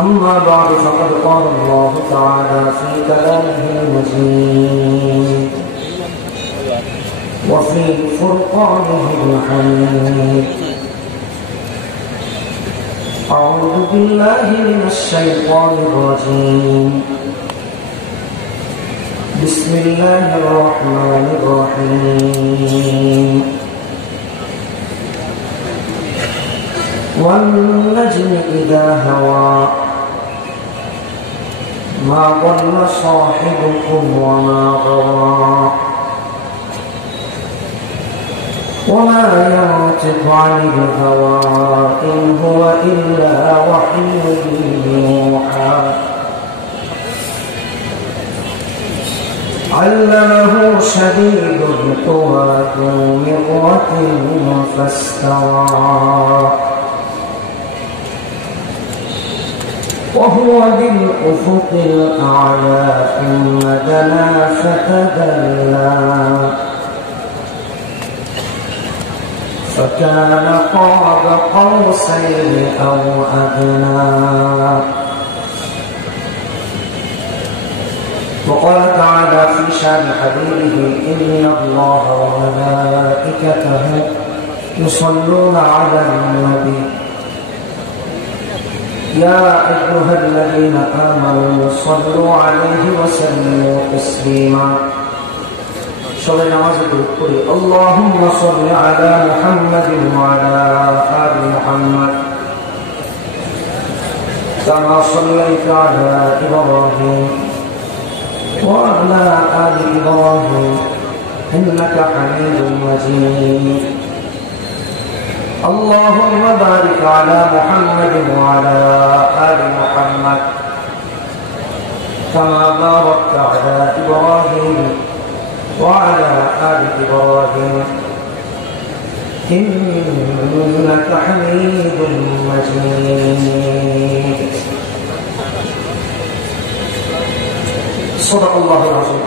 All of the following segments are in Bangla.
أما بعد فقد قال الله تعالى في كلامه المجيد وفي فرقانه الحميد. أعوذ بالله من الشيطان الرجيم. بسم الله الرحمن الرحيم. والنجم إذا هوى ما ضل صاحبكم وما غوى وما ينطق عن الهوى إن هو إلا وحي يوحى علمه شديد القوى ذو مرة فاستوى وهو بالأفق الأعلى ثم دنا فتدلى فكان قاب قوسين أو أدنى. وقال تعالى في شأن حبيبه إن الله وملائكته يصلون على النبي يا أيها الذين آمنوا صلوا عليه وسلموا تسليما. সবাই নামাজে দরুদ পড়ি। আল্লাহুম্মা সাল্লি আলা মুহাম্মাদিন ওয়া আলা আলি মুহাম্মাদ কামা সাল্লাইতা আলা ইব্রাহিম ওয়া আলা আলি ইব্রাহিম ইন্নাকা হামিদুম মাজিদ। اللهم بارك على محمد وعلى آل محمد كما باركت على إبراهيم وعلى آل إبراهيم إنك حميد مجيد. صدق الله العظيم.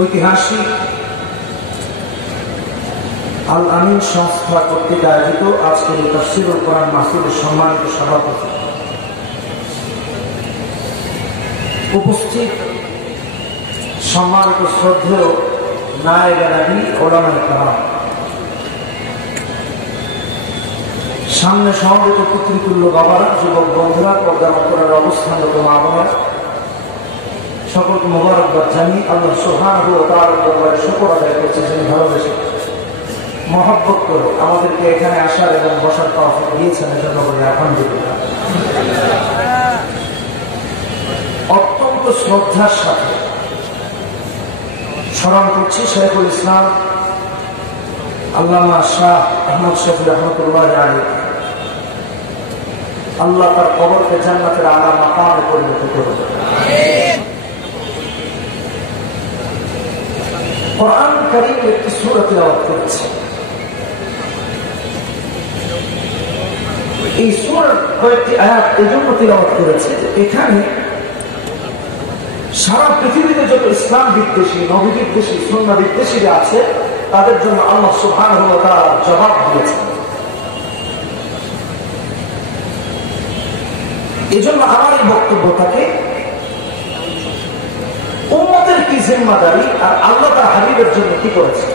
ঐতিহাসিক আল আমিন সংস্থা কর্তৃক আয়োজিত আজকের তাফসীরুল কোরআন মাহফিলের সম্মানিত সভাপতি, উপস্থিত সম্মানিত শ্রদ্ধেয় নায়েবে-নবী উলামায়ে কেরাম, সামনে সমবেত পিতৃতুল্য বাবারা, যুবক বন্ধুরা, পর্দার অন্তরালে অবস্থানরত মা বোনেরা, সকলকে মোবারকবাদ জানিয়ে আল্লাহ সুবহানাহু ওয়া তাআলার দরবারে শুকর আদায় করছি যিনি ভালোবেসে মহব্বত করে আমাদেরকে এখানে আসার এবং বসার তৌফিক দিয়েছেন, এজন্য বলি আলহামদুলিল্লাহ। অত্যন্ত শ্রদ্ধার সাথে স্মরণ করছি শাইখুল ইসলাম আল্লামা শাহ আহমদ শফি রহমতুল্লাহ আলাইহি। আল্লাহ তার কবরকে জান্নাতের আলা মাকামে পরিণত করুন। কোরআন কারীম একটি সূরা তিলাওয়াত করেছে। এই সূরার কয়েকটি আয়াত এজন্য তিলাওয়াত করেছে যে এখানে সারা পৃথিবীতে যত ইসলাম বিদ্বেষী, নবী বিদ্বেষী, সুন্নাহ বিদ্বেষীরা আছে তাদের জন্য আল্লাহ সুবহানাহু ওয়া তাআলা জবাব দিয়েছেন। এজন্য আমার এই বক্তব্য থাকে উম্মতের কি জিম্মাদারি আর আল্লাহ তার হাবিবের জন্য কি করেছে।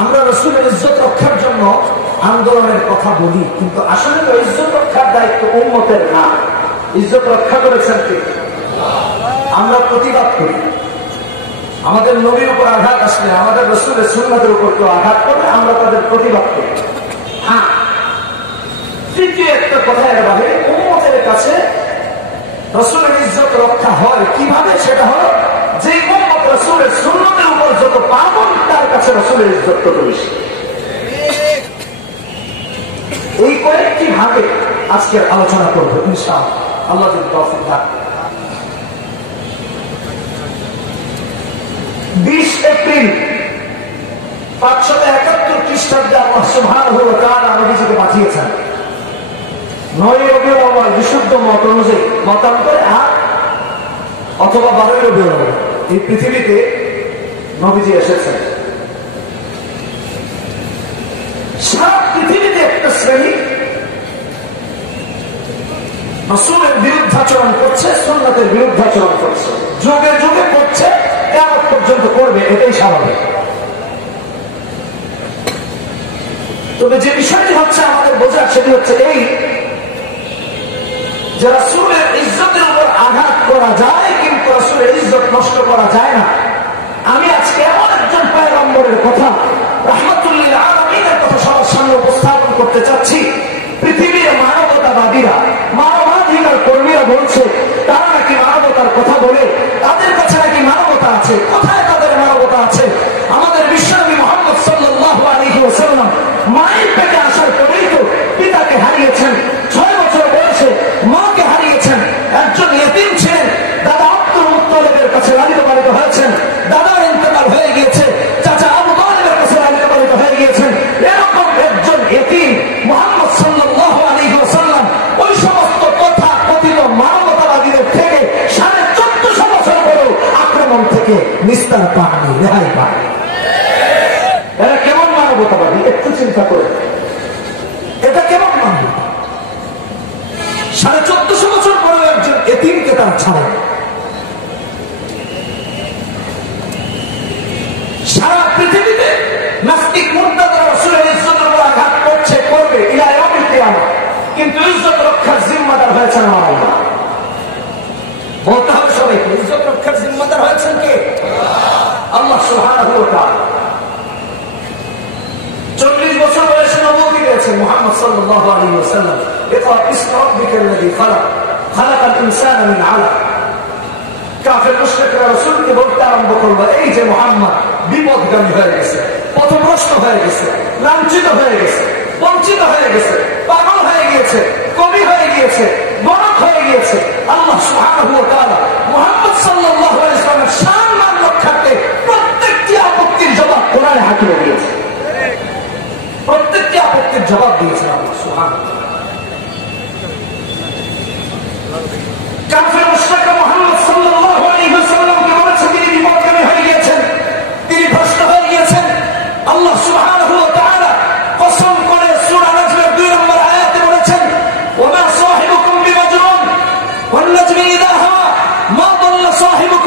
আমরা রাসূলের ইজ্জত রক্ষার জন্য আন্দোলনের কথা বলি, কিন্তু আসলে তো ইজ্জত রক্ষার দায়িত্ব উম্মতের না। ইজ্জত রক্ষা করেছেন কে? আমরা প্রতিবাদ করি। আমাদের নবীর উপর আঘাত আসলে, আমাদের রাসূলের সুন্নাতের উপর কেউ আঘাত করলে আমরা তাদের প্রতিবাদ করি। হ্যাঁ, তৃতীয় একটা কথা এর বাইরে উম্মতের কাছে রাসূলের ইজ্জত রক্ষা হয় কিভাবে, সেটা হলো যে উম্মত রাসূলের সুন্নাতের উপর যত পাবন তার কাছে রাসূলের ইজ্জত তত বেশি। এই কয়েকটি ভাগে আজকের আলোচনা করবো ইনশাআল্লাহ, আল্লাহ যদি তৌফিক দেন। 20 এপ্রিল 571 খ্রিস্টাব্দে আল্লাহ সুবহানাহু ওয়া তাআলা নবীজিকে পাঠিয়েছেন। 9 রবিউল আউয়াল বিশুদ্ধ মত অনুযায়ী মতান্তরে অথবা 12 রবিউল আউয়াল এই পৃথিবীতে নবীজি এসেছেন। সারা পৃথিবীতে একটা শ্রেণী রাসূলের বিরুদ্ধাচরণ করছে, সুন্নাতের বিরুদ্ধাচরণ করছে, যুগে যুগে করছে, কিয়ামত পর্যন্ত করবে, এটাই স্বাভাবিক। তবে যে বিষয়টি হচ্ছে আমাদের বোঝার, সেটি হচ্ছে এই যে রাসূলের ইজ্জতের উপর আঘাত করা যায়, কিন্তু রাসূলের ইজ্জত নষ্ট করা যায় না। আমি আজকে এমন একজন পয়গম্বরের কথা, রাহমাতুল লিল আলামিনের কথা সবার সামনে উপস্থাপন করতে চাচ্ছি। পৃথিবীর মানবতাবাদীরা, মানবাধিকার কর্মীরা বলছে তারা নাকি মানবতার কথা বলে, তাদের কাছে নাকি মানবতা আছে। কোথায় তাদের মানবতা আছে? আমাদের বিশ্বনবী মুহাম্মদ সাল্লাল্লাহু আলাইহি ওয়াসাল্লাম মায়ের পেটে আসার পরেই তো পিতাকে হারিয়েছেন, 6 বছর বয়সে মাকে হারিয়েছেন, একজন ইতিম ছিলেন, দাদা আব্দুল মুত্তালিবের কাছে লালিত পালিত হয়েছেন, দাদার ইন্তেকাল হয়ে গিয়েছে, চাচা আবু তালিবের কাছে লালিত পালিত হয়ে গিয়েছেন। এরকম একজন ইতিম মুহাম্মদ সাল্লাল্লাহু আলাইহি ওয়াসাল্লাম ওই সমস্ত কথা কথিত মানবতাবাদীদের থেকে 1450 বছর পরেও আক্রমণ থেকে নিস্তার পাননি, রেহাই পাননি। এরা কেমন মানবতাবাদী একটু চিন্তা করে, এটা কেমন মানবতা? 1450 বছর পরেও একজন এতিমকে তারা ছাড়ে। সারা পৃথিবীতে নাস্তিক মুরতাদরা রাসূলের ইজ্জতের উপর আঘাত করছে, করবে ইলা ইয়াউমিল কিয়ামা, কিন্তু ইজ্জত রক্ষার জিম্মাদার হয়েছেন আমার আল্লাহ। বলতে হবে সবাইকে, ইজ্জত রক্ষার জিম্মাদার হয়েছেন কে? আল্লাহ সুবহানাহু ওয়া তাআলা। 40 বছর বয়সে নবুয়তি পেয়েছেন মুহাম্মদ সাল্লাল্লাহু আলাইহি ওয়াসাল্লাম। ইকরা বিসমি রাব্বিকাল্লাযী খালাক, খালাকাল ইনসানা মিন আলাক। কাফের মুশরিকরা রাসূলকে বলতে আরম্ভ করলো, এই যে মুহাম্মদ বিপদগামী হয়ে গেছে, পথভ্রষ্ট হয়ে গেছে, লাঞ্ছিত হয়ে গেছে, বঞ্চিত হয়ে গেছে, পাগল হয়ে গিয়েছে, কবি হয়ে গিয়েছে, গণক হয়ে গিয়েছে। আল্লাহ সুবহানাহু ওয়া তাআলা মুহাম্মদ সাল্লাল্লাহু আলাইহি ওয়াসাল্লামের সম্মান রক্ষার্থে প্রত্যেকটি আপত্তির জবাব কোরআনে হাকিয়ে দিয়েছে, প্রত্যেকটি আপত্তির জবাব দিয়েছেন আল্লাহ সুবহানাহু ওয়া তাআলা। কাফের মুশরিকরা মুহাম্মদ সাল্লাল্লাহু আলাইহি ওয়াসাল্লামকে বলেছে তিনি বিপদগামী হয়ে গিয়েছেন, তিনি ভ্রষ্ট হয়ে গিয়েছেন। আল্লাহ সুবহানাহু ওয়া তাআলা কসম করে সূরা নাজমের 2 নম্বর আয়াতে বলেছেন, ওয়া মা সাহিবুকুম বিমাজনুন ওয়ান নাজমি ইযা হাওয়া মা দাল্লা সাহিবুকুম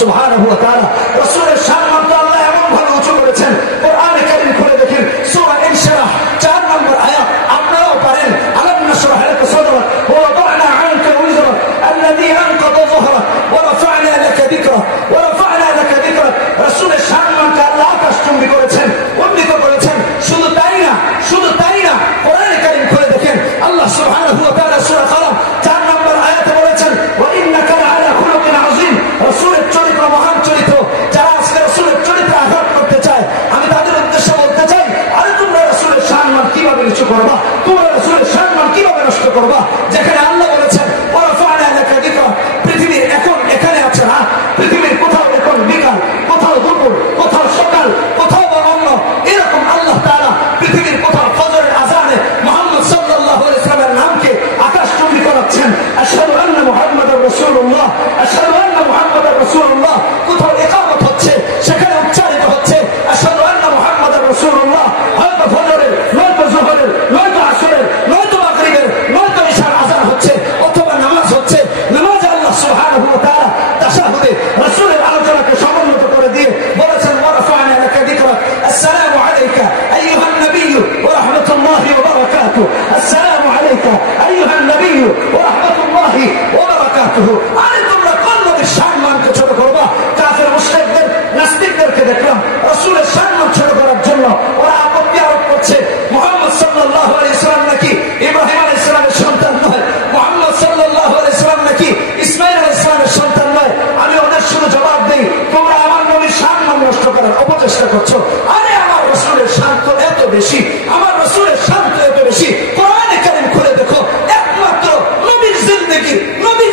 সুবহানাহু ওয়া তাআলা রাসূলের সম্মান তো আল্লাহ এমন ভাবে উঁচু করেছেন। কোরআনে কারীম খুলে দেখেন সূরা ইনশিরাহ 4 নম্বর আয়াত, আপনারাও পারেন। আলাম নাশরাহ লাকা সাদরাক ওয়া ওয়াদা'না আনকা ওয়জরাক আল্লাযী আনকাযা যাহরাক ওয়া রাফা'না লাকা যিকরাক ওয়া রাফা'না লাকা যিকরাক। রাসূলের সম্মানকে আল্লাহ আকাশচুম্বী করেছেন, উন্নীত করেছেন। শুধু তাই না, শুধু তাই না, কোরআনে কারীম খুলে দেখেন আল্লাহ সুবহানাহু ওয়া তাআলা সূরা কালাম 4 নম্বর আয়াতে বলেছেন ওয়া ইন্নাকা লা'আলা খুলুকিন আযীম। রাসূলের চরিত্র মহান চরিত্র। যারা আজকে রাসূলের চরিত্রে আঘাত করতে চায়, আমি তাদের উদ্দেশ্যে বলতে চাই, আরে তোমরা রাসূলের সম্মান কিভাবে নিচু করবা, তোমরা রাসূলের সম্মান কিভাবে নষ্ট করবা? যেখানে আল্লাহ বলেছেন ওয়া রাফা'না লাকা যিকরাক, পৃথিবীর এখন এখানে আছে না, পৃথিবীর কোথাও এখন বিকাল, কোথাও দুপুর, কোথাও সকাল, কোথাও বা অন্য, এরকম আল্লাহ তাআলা পৃথিবীর কোথাও ফজরের আযানে মুহাম্মদ সাল্লাল্লাহু আলাইহি ওয়াসাল্লামের নামকে আকাশচুম্বী করাচ্ছেন। আশহাদু আন্না মুহাম্মাদার রাসূলুল্লাহ, আশহাদু আন্না মুহাম্মাদার রাসূলুল্লাহ। কোথাও ইকামত হচ্ছে, সেখানে উচ্চারিত হচ্ছে আশহাদু আন্না মুহাম্মাদার রাসূলুল্লাহ। হয়তো ফজরের, নয়তো যোহরের, নয়তো আসরের, নয়তো মাগরিবের, নয়তো ইশার আযান হচ্ছে, অথবা নামাজ হচ্ছে। নামাজে আল্লাহ সুবহানাহু ওয়া তাআলা তাশাহুদে রাসূলের আলোচনাকে সমন্বিত করে দিয়ে বলেছেন ওয়া রাফা'না লাকা যিকরাক আসসালামু আলাইকা আইয়ুহান নাবিয়্যু ওয়া রাহমাতুল্লাহি ওয়া বারাকাতুহু, আসসালামু আলাইকা আইয়ুহান নাবিয়্যু ওয়া রাহমাতুল্লাহি ওয়া বারাকাতুহু। আরে তোমরা কোন নবীর সম্মানকে ছোট করবা? কাফের মুশরিকদের, নাস্তিকদেরকে দেখলাম রাসূলের সম্মান ছোট করার জন্য ওরা আপত্তি আরোপ করছে। মুহাম্মদ সাল্লাল্লাহু আলাইহি ওয়াসাল্লাম নাকি ইব্রাহিম আলাইহিস সালামের সন্তান নয়, মুহাম্মদ সাল্লাল্লাহু আলাইহি ওয়াসাল্লাম নাকি ইসমাঈল আলাইহিস সালামের সন্তান নয়। আমি ওদের শুধু জবাব দেই, তোমরা আমার নবীর সম্মান নষ্ট করার অপচেষ্টা করছো। আরে আমার রাসূলের শান তো এত বেশি, আমার রাসূলের শান তো এত বেশি। কোরআনে কারীম খুলে দেখো, একমাত্র নবীর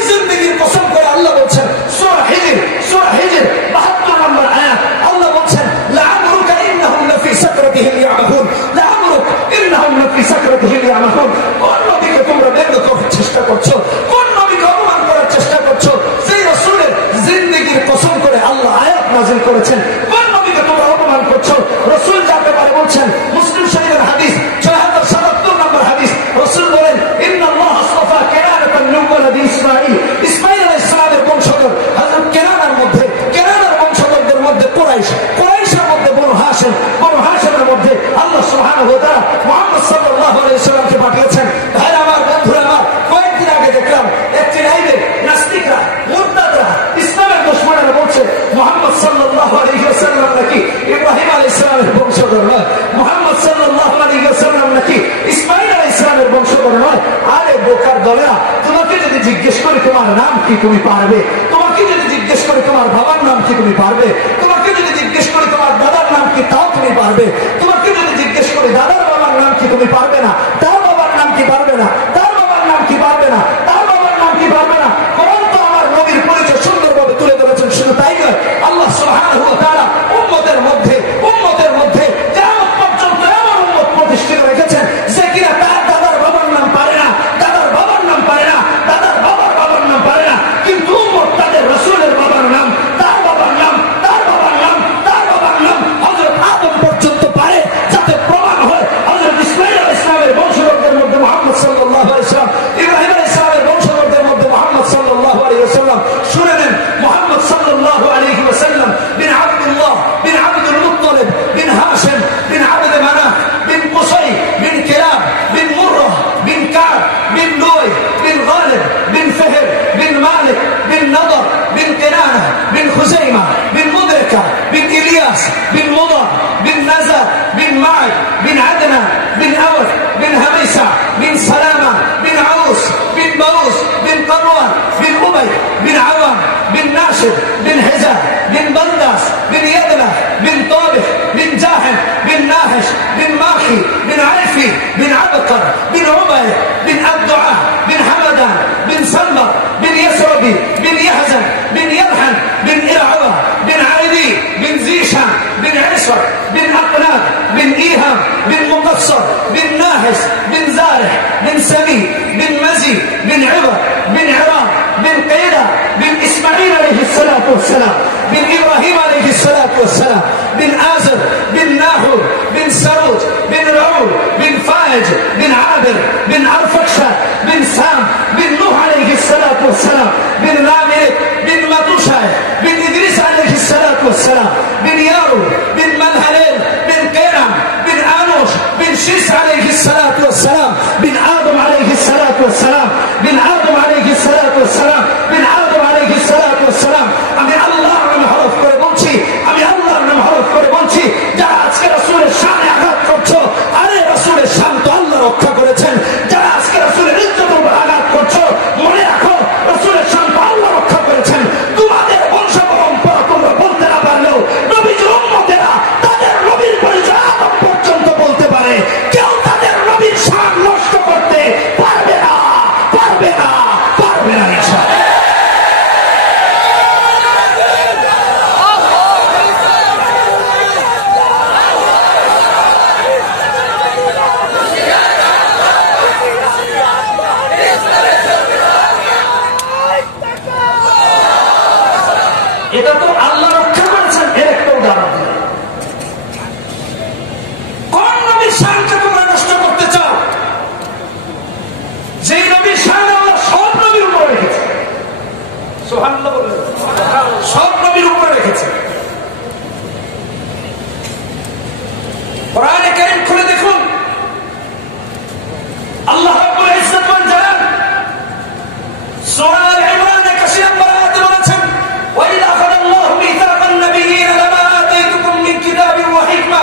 জিন্দেগির কসম করে আল্লাহ বলছেন সূরা হিজর 72 নম্বর আয়াত, আল্লাহ বলছেন লা'আমরুকা ইন্নাহুম লাফি সাকরাতিহিম ইয়া'মাহুন, লা'আমরুক ইন্নাহুম লাফি সাকরাতিহিম ইয়া'মাহুন। কোন নবীকে তোমরা ব্যঙ্গ করার চেষ্টা করছো? কোন নবীকে অপমান করার চেষ্টা করছো? সেই রাসূলের জিন্দেগির কসম করে আল্লাহ আয়াত নাযিল করেছেন। কোন নবীকে তোমরা অপমান করছো? রাসূল যাকে পারে বলছেন, মুসলিম শরীফের হাদিস 6077 নম্বর হাদিস, রাসূল বলেন ইন্নাল্লাহ আসতাফা কিনানাতান মিন ওয়ালাদি ইসমাঈল। ইসমাঈল আলাইহিস সালামের বংশধর হযরত কিনানার মধ্যে, কিনানার বংশধরদের মধ্যে কুরাইশের মধ্যে বনু হাশিমের মধ্যে আল্লাহ সুবহানাহু ওয়া তাআলা মুহাম্মদ সাল্লাল্লাহু আলাইহি ওয়াসাল্লামকে পাঠিয়েছেন। ভাইরা আমার, বন্ধুরা আমার, কয়েকদিন আগে দেখলাম একটি লাইভে নাস্তিকরা, মুরতাদরা, ইসলামের দুশমনেরা বলছে মুহাম্মদ সাল্লাল্লাহু আলাইহি ওয়াসাল্লাম নাকি ইব্রাহিম আলাইহিস সালামের বংশধর নয়, মুহাম্মদ সাল্লাল্লাহু আলাইহি ওয়াসাল্লাম নাকি ইসমাঈল আলাইহিস সালামের বংশধর নয়। আরে বোকার দলেরা, তোমাকে যদি জিজ্ঞেস করি তোমার নাম কি তুমি পারবে? তোমাকে যদি জিজ্ঞেস করি তোমার বাবার নাম কি তুমি পারবে? তোমাকে যদি জিজ্ঞেস করি তোমার দাদার নাম কি তাও তুমি পারবে? তোমাকে যদি জিজ্ঞেস করি দাদার বাবার নাম কি তুমি পারবে না? তার বাবার নাম কি পারবে না? তার বাবার নাম কি পারবে না? তার বাবার নাম কি পারবে না? কোরআন তো আমার নবীর পরিচয় সুন্দরভাবে তুলে ধরেছেন। শুধু তাই নয়, আল্লাহ সুবহানাহু ওয়া তাআলা উম্মতের মধ্যে কিয়ামত পর্যন্ত এমন উম্মত প্রতিষ্ঠিত রেখেছেন যে কিনা তার দাদার বাবার নাম পারে না, দাদার বাবার নাম পারে না, দাদার বাবার বাবার নাম পারে না, কিন্তু উম্মত তাদের রাসূলের বাবার নাম, তার বাবার নাম, তার বাবার নাম, তার বাবার নাম হযরত আদম পর্যন্ত পারে, যাতে প্রমাণ হয় হযরত ইসমাঈল আলাইহিস সালামের বংশধরদের মধ্যে মুহাম্মদ সাল্লাল্লাহু আলাইহি ওয়াসাল্লাম, ইব্রাহিম আলাইহিস সালামের বংশধরদের মধ্যে মুহাম্মদ সাল্লাল্লাহু আলাইহি ওয়াসাল্লাম। শুনে নেন, মুহাম্মদ সাল্লাল্লাহু আলাইহি ওয়াসাল্লাম বিন আব্দুল্লাহ বিন আব্দুল মুত্তালিব বিন হাশিম বিন আবদ মানাফ বিন কুসাই বিন কিলাব বিন মুররাহ বিন কাব বিন লুই বিন গালিব বিন ফিহর বিন মালিক বিন নদর বিন কিনানা বিন খুজাইমা বিন মুদরিকা বিন ইলিয়াস বিন মুদার বিন নাজার বিন মা'দ বিন আদনান বিন আওদ বিন হামিসা বিন সালামা বিন আউস বিন বাউস বিন কারওয়ান বিন উবাই বিন আওয়াম বিন নাশিদ বিন হিজা বিন বান্দাস বিন ইয়াদলা বিন طابح بن جاحم بن ناهش بن ماخي بن عرفي بن عبقر بن عبيد بن أبدعة بن حمدان بن سلمى بن يسربي بن يحزن بن يلحن بن إرعوة بن عيدي بن زيشان بن عسر بن أقناب بن إيهام بن مقصر بن ناهش بن زارح بن سمي بن مزي بن عبر بن عرام بن قيدة بن إسماعيل عليه الصلاة والسلام بن إبراهيم عليه الصلاة والسلام بن آزر بن ناهور بن سروج بن رعول بن فائج بن عابر بن أرفكشة بن سام بن نوح عليه الصلاة والسلام بن لامرك بن مطوشة بن إدريس السلام بن يارو بن ملهلين بن قيرم بن آنوش بن شيس عليه الصلاة والسلام بن آدم عليه الصلاة والسلام بن آدم عليه الصلاة والسلام بن آدم عليه الصلاة والسلام আমি আল্লাহর নামে হরফ করে বলছি আমি আল্লাহর নামে হরফ করে বলছি যারা আজকে রাসূলের শানে আঘাত করছো আরে রাসূলের শান তো আল্লাহ রক্ষা করেছেন যারা আজকে রাসূলের ইজ্জতের উপর আঘাত করছো মনে রাখো রাসূলের শান তো আল্লাহ রক্ষা করেছেন তোমাদের বংশ পরম্পরা তোমরা বলতে না পারলেও নবীর উম্মতেরা তাদের নবীর পরিচয় আদম পর্যন্ত বলতে পারে কেউ তাদের নবীর শান নষ্ট করতে পারবে না পারবে না পারবে না ইনশাআল্লাহ এটা তো আল্লাহ রক্ষা করেছেন এর একটা উদাহরণ দিলেন কোন নবীর শানকে তোমরা নষ্ট করতে চাও যেই নবীর শান আল্লাহ সব নবীর উপরে রেখেছে সুবহানাল্লাহ বললেন সব নবীর উপরে রেখেছে কোরআনে কারীম খুলে দেখুন আল্লাহ রাব্বুল ইজ্জত ওয়াল জালাল সূরা আল ইমরান 81 নম্বর আয়াতে বলেছেন وإذا أخذ الله ميثاق النبيين لما آتيتكم من كتاب وحكمة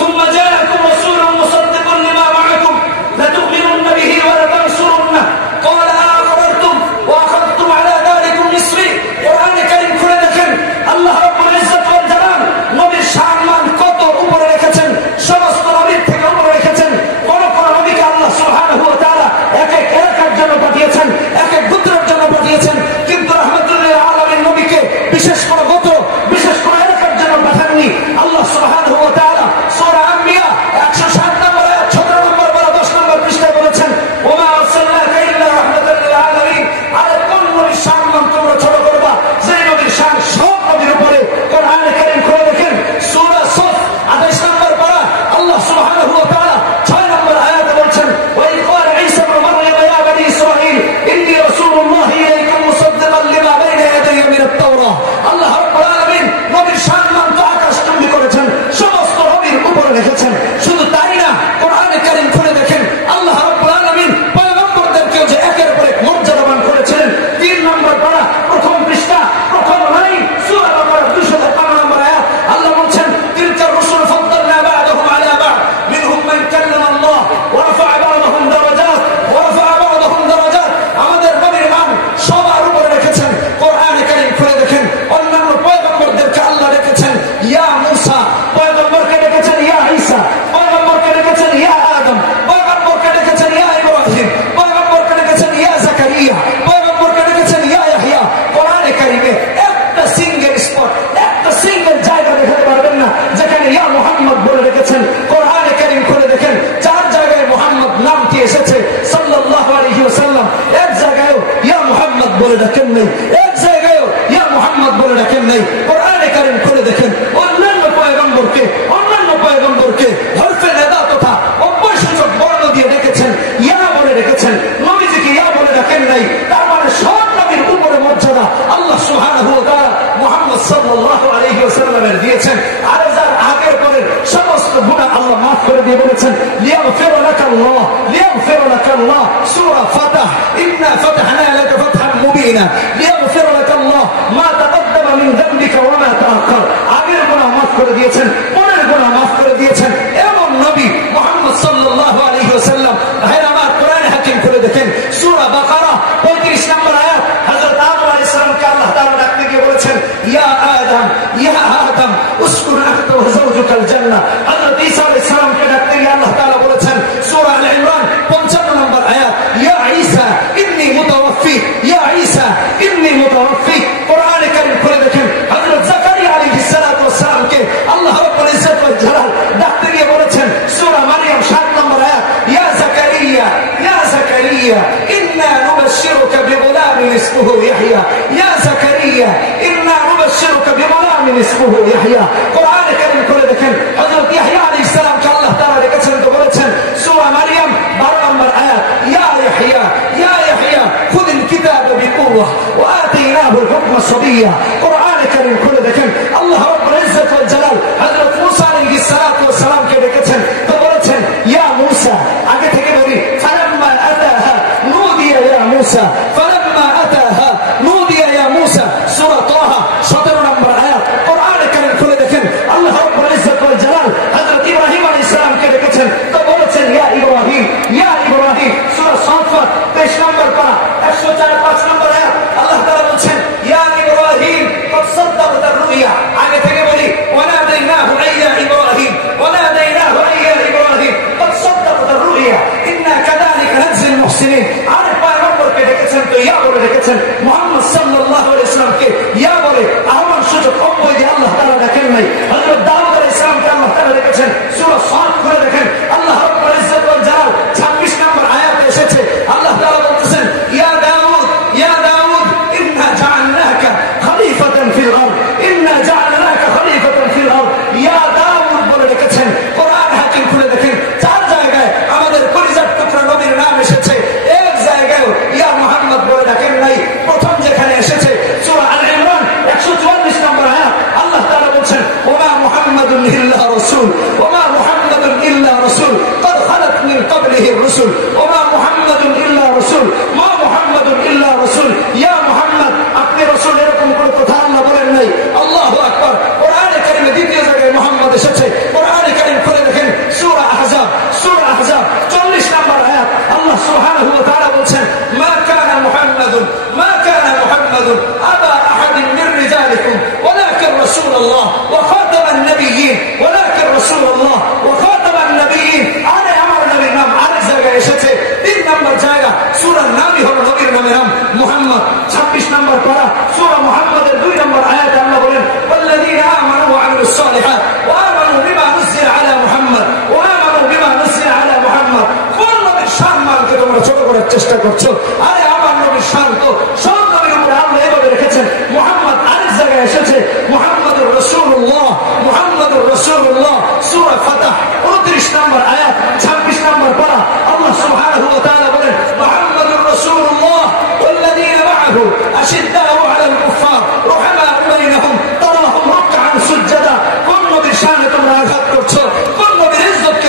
ثم جاءكم رسول مصدق لما معكم لتؤمنن به ولتنصرنه قال أأقررتم وأخذتم على ذلكم نصري قرآن كريم খুলে দেখেন আল্লাহ রাব্বুল ইজ্জত ওয়াল জালাল নবীর সম্মান কত উপরে রেখেছেন সমস্ত নবীর থেকে উপরে রেখেছেন কোন কোন নবীকে আল্লাহ সুবহানাহু ওয়া তাআলা এক এক এলাকার জন্য পাঠিয়েছেন এক এক গোত্রের জন্য পাঠিয়েছেন কিন্তু রাহমাতুল লিল আলামিন নবীকে বিশেষ করে গোত্র বিশেষ করে এলাকার জন্য পাঠাননি আল্লাহ সুবহানাহু ওয়া তাআলা সূরা আম্বিয়া 107 নম্বর আয়াত 17 নম্বর 10 নম্বর পৃষ্ঠায় বলেছেন ওমা আরসালনাকা ইল্লা রাহমাতাল লিল আলামিন আরে কোন নবীর সম্মান তোমরা ছোট করবা যে নবীর শান সব নবীর উপরে কোরআনে কারীম খুলে দেখেন সূরা সফ 28 নম্বর পারা আল্লাহ সুবহানাহু ওয়া তাআলা 6 নম্বর আয়াতে বলছেন ওয়া ক্বাল ঈসা ইবনে মারইয়াম ইয়া বনি ইসরাঈল ইন্নী রাসূলুল্লাহ ইলাইকুম মুসাদ্দিকান লিমা বাইনা ইয়াদাইয়া মিনাত তাওরাহ আল্লাহ রাব্বুল আলামিন নবীর সম্মান তো আকাশচুম্বী করেছেন সমস্ত নবীর উপরে রেখেছেন শুধু তাই না কোরআনে কারীম খুলে দেখেন আল্লাহ রাব্বুল আলামিন পয়গম্বরদেরকে যে একের পর এক মর্যাদাবান করেছিলেন 3 নম্বর পারা প্রথম পৃষ্ঠা প্রথম লাইন সূরা বাকারা 253 নম্বর আয়াত আল্লাহ বলেন তিলকা রাসূল ফাদ্দালনা বা'দাহুম আলা বা'দ মিনহুম মান কাল্লামা আল্লাহ ওয়া রাফা'a বা'দাহুম দারাজাত ওয়া রাফা'a বা'দাহুম দারাজাত আমাদের নবীর মান সবার উপরে রেখেছেন কোরআনে কারীম খুলে দেখেন অন্যান্য পয়গম্বরদেরকে আল্লাহ রেখেছেন ইয়া মূসা পয়গম্বরকে রেখেছেন ইয়া ঈসা পয়গম্বরকে রেখেছেন ইয়া আদম পয়গম্বরকে রেখেছেন ইয়া ইব্রাহিম পয়গম্বরকে রেখেছেন ইয়া যাকারিয়া পয়গম্বরকে রেখেছেন ইয়া ইয়াহইয়া কোরআনে কারীমে একটা সিঙ্গেল স্পট একটা সিঙ্গেল জায়গা দেখাতে পারবেন না যেখানে ইয়া মুহাম্মদ বলে রেখেছেন কোরআনে কারীম খুলে দেখেন চার জায়গায় মুহাম্মদ নামটি এসেছে সাল্লাল্লাহু আলাইহি ওয়াসাল্লাম এক জায়গায় ইয়া মুহাম্মদ বলে ডাকেন নেই এক জায়গায় ইয়া মুহাম্মদ বলে ডাকেন নেই কোরআনে কারীম খুলে দেখেন অন্যান্য পয়গম্বরকে হরফে নিদা তথা অব্যয়সূচক বর্ণ দিয়ে ডেকেছেন ইয়া বলে ডেকেছেন নবীজিকে ইয়া বলে ডাকেন নাই তার মানে সব নবীর উপরে মর্যাদা আল্লাহ সুবহানাহু ওয়া তাআলা মুহাম্মদ সাল্লাল্লাহু আলাইহি ওয়াসাল্লামের দিয়েছেন আর যার আগের পরের সমস্ত গুনাহ আল্লাহ মাফ করে দিয়ে বলেছেন লিয়াগফির লাকাল্লাহ সূরা ফাতহ ইন্না ফাতাহনা লাকা ফাতহান মুবিনা লিয়াগফির লাকাল্লাহ মা তাকদ্দামা মিন যামবিকা ওয়া মা তাআখার আগের গুনাহ মাফ করে দিয়েছেন পরের গুনাহ মাফ করে দিয়েছেন এমন নবী মুহাম্মদ সাল্লাল্লাহু আলাইহি ওয়াসাল্লাম ভাইরা আমার কোরআনে হাকিম করে দেখেন সূরা বাকারা 35 নম্বর আয়াত হযরত আদম আলাইহিস সালামকে আল্লাহ তাআলা ডাকতে গিয়ে বলেছেন ইয়া আদম উসকুন আনতা ওয়া যাওজুকাল জান্নাহ হযরত ঈসা আলাইহিস সালামকে ডাকতে গিয়ে আল্লাহ তাআলা বলেছেন সূরা আল ইমরান 55 নম্বর আয়াত ইয়া ঈসা ইন্নী মুতাওয়াফফি কোরআনে কারীম খুলে দেখেন হযরত যাকারিয়া আলাইহিস সালাতু ওয়াস সালামকে আল্লাহ রাব্বুল ইজ্জত ওয়াল জালাল ডাকতে গিয়ে বলেছেন সূরা মারইয়াম 7 নম্বর আয়াত ইয়া যাকারিয়া ইন্না নুবাশশিরুকা বিগুলামিন ইসমুহু ইয়াহইয়া ইয়া যাকারিয়া ইন্না নুবাশশিরুকা বিগুলামিন ইসমুহু ইয়াহইয়া কোরআনে কারীম খুলে দেখেন হযরত ইয়াহইয়া আলাইহিস সালামকে আল্লাহ তাআলা ডেকেছেন তো বলেছেন সূরা মারইয়াম 12 নম্বর আয়াত ইয়া ইয়াহইয়া খুযিল কিতাবা বিকুওয়া ওয়া আতাইনাহু আল হুকমা সাবিয়্যা কোরআনে কারীম খুলে দেখেন আল্লাহ রাব্বুল وخاتم النبيين ولكن رسول الله وخاتم النبيين আরে আমার নবীর নাম আরেক জায়গায় এসেছে 3 নম্বর জায়গা সূরার নামই হলো নবীর নামের নাম মুহাম্মদ 26 নম্বর পারা সূরা মুহাম্মদের 2 নম্বর আয়াতে আল্লাহ বলেন والذين آمنوا وعملوا الصالحات وآمنوا بما نزل على محمد وآمنوا بما نزل على محمد কোন নবীর সম্মানকে তোমরা ছোট করার চেষ্টা করছো আরে আমার নবীর শান তো সব নবীর উপরে আল্লাহ এভাবে রেখেছেন মুহাম্মদ আরেক জায়গায় এসেছে মুহাম্মদুর রাসূলুল্লাহ সূরা ফাতহ 29 নম্বর আয়াত 26 নম্বর পারা আল্লাহ সুবহানাহু ওয়া তাআলা বলেন মুহাম্মদুর রাসূলুল্লাহ والذين معه أشداء على الكفار رحماء بينهم تراهم ركعا سجدا কোন নবীর শানে তোমরা আঘাত করছো কোন নবীর ইজ্জতকে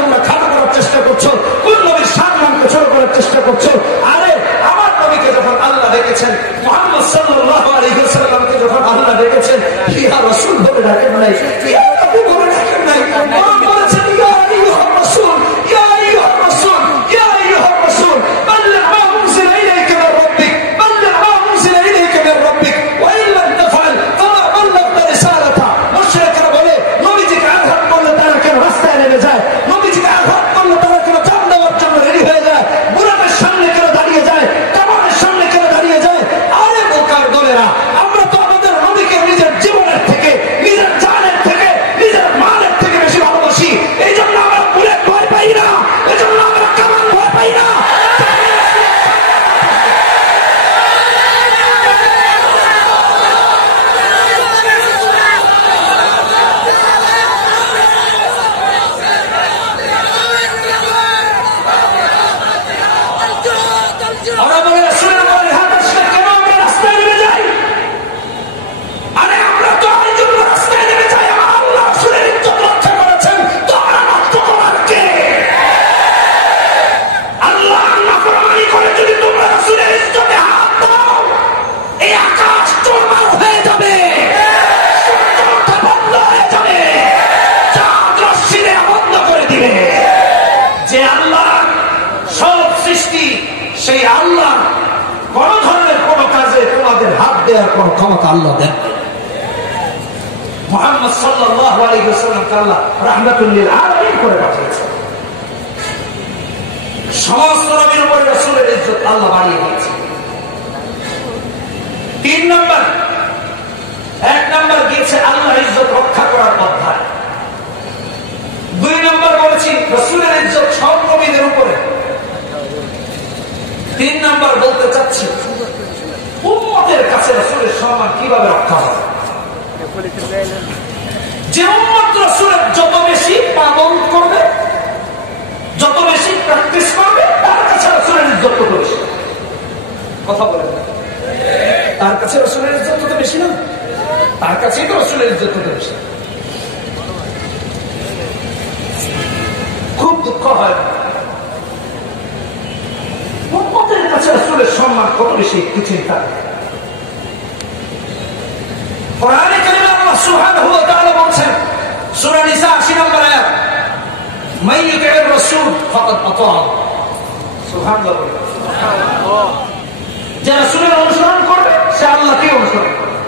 তোমরা খাটো করার চেষ্টা করছো কোন নবীর সম্মানকে ছোট করার চেষ্টা করছো আরে আমার নবীকে যখন আল্লাহ ডেকেছেন মুহাম্মদ সাল্লাল্লাহু আলাইহি ওয়াসাল্লামকে যখন আল্লাহ ডেকেছেন ইয়া রাসূল বলে ডাকেন নাই ইয়া নবী বলে ডাকেন নাই বরং বলেছেন ইয়া আইয়ুহার রাসূল ইয়া আইয়ুহার রাসূল ইয়া আইয়ুহার রাসূল বাল্লিগ মা উনজিলা ইলাইকা মির রাব্বিক বাল্লিগ মা উনজিলা ইলাইকা মির রাব্বিক ওয়া ইন লাম তাফআল ফামা বাল্লাগতা রিসালাতা মুশরিকরা বলে নবীজিকে আঘাত করলে তারা কেন রাস্তায় নেমে যায় নবীজিকে আঘাত করলে তারা কেন জান দেওয়ার জন্য রেডি হয়ে যায় বুরাকের সামনে কেন দাঁড়িয়ে যায় কামানের সামনে কেন দাঁড়িয়ে যায় আরে বোকার দলেরা আমরা তো আমাদের নবীকে নিজের জীবনের থেকে নিজের জানের থেকে নিজের মালের থেকে বেশি ভালোবাসি এই জন্য আমরা বুলেট ভয় পাই না এই জন্য আমরা কামান ভয় পাই না ওরা বলে রাসূলের বলে হাত আসলে কেন আমরা রাস্তায় নেমে যাই আরে আমরা তো এই জন্য রাস্তায় নেমে যাই আমার আল্লাহ রাসূলের ইজ্জত রক্ষা করেছেন তো আমরা নষ্ট করার কে আল্লাহ নাফরমানি করে যদি তোমরা রাসূলের ইজ্জতে হাত দাও এই আকাশ চুরমার হয়ে যাবে সূর্যটা বন্ধ হয়ে যাবে চাঁদ রশ্মি দেয়া বন্ধ করে দিবে যে আল্লাহ সব সৃষ্টি সেই আল্লাহ কোন ধরনের কোন কাজে তোমাদের হাত দেওয়ার কোন ক্ষমতা আল্লাহ দেন মুহাম্মদ সাল্লাল্লাহু আলাইহি ওয়াসাল্লামকে আল্লাহ রাহমাতুল লিল আলামিন করে পাঠিয়েছেন সমস্ত নবীর উপরে রাসূলের ইজ্জত আল্লাহ বাড়িয়ে দিয়েছেন 3 নম্বর 1 নম্বর গিয়েছে আল্লাহর ইজ্জত রক্ষা করার অধ্যায় 2 নম্বর বলেছি রাসূলের ইজ্জত সব নবীদের উপরে 3 নম্বর বলতে চাচ্ছি উম্মতের কাছে রাসূলের সম্মান কিভাবে রক্ষা হবে যে উম্মত রাসূলের যত বেশি পালন করবে যত বেশি প্র্যাকটিস করবে তার কাছে রাসূলের ইজ্জত তত বেশি কথা বলেন তার কাছে রাসূলের ইজ্জত তত বেশি না তার কাছেই তো রাসূলের ইজ্জত তত বেশি খুব দুঃখ হয় উম্মতের কাছে রাসূলের সম্মান কত বেশি একটু চিন্তা কোরআনে কারিমে আল্লাহ সুবহানাহু ওয়া তাআলা বলেন সূরা নিসা 80 নম্বর আয়াত মান ইউতি'র রাসূল ফাকাদ আতা সুবহানাল্লাহ সুবহানাল্লাহ যে রাসূলের অনুসরণ করবে সে আল্লাহকে অনুসরণ করবে